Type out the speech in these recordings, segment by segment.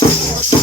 Tapos,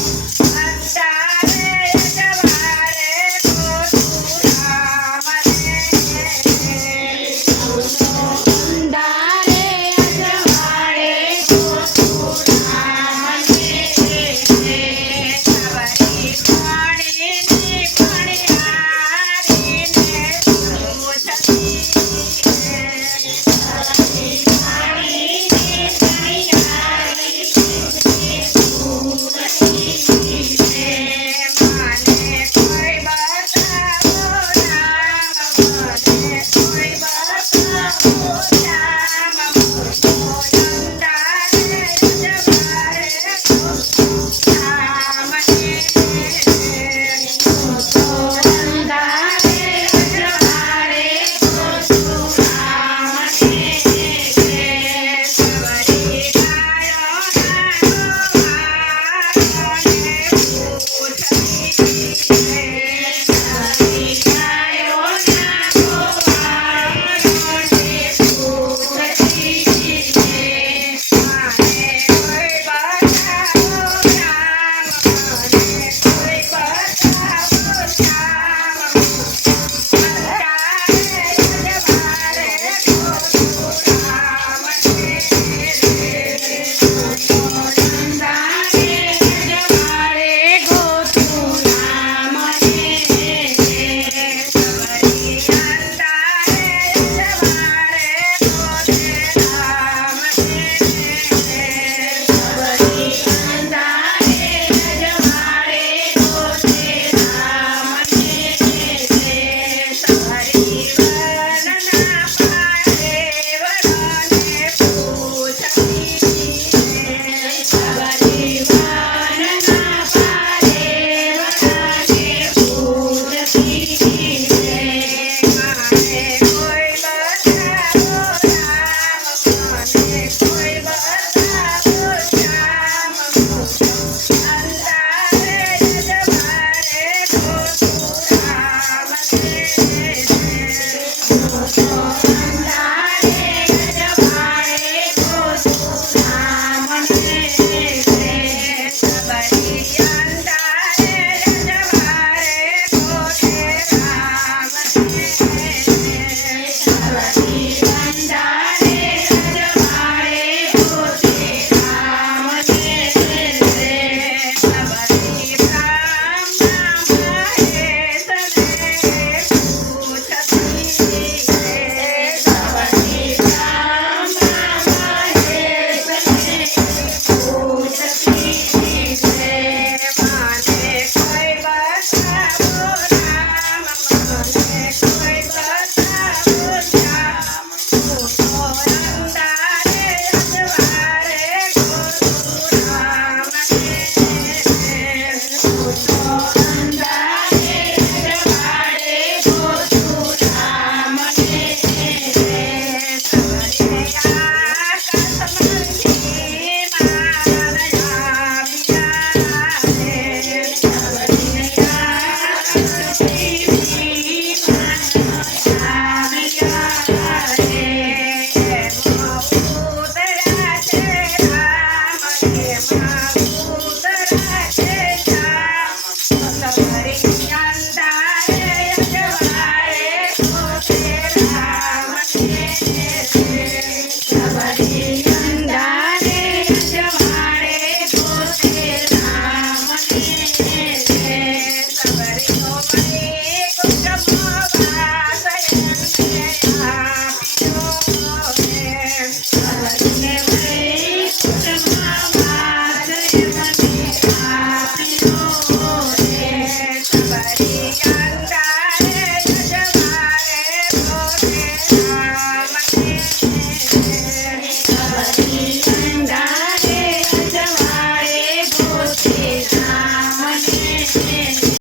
Thank you.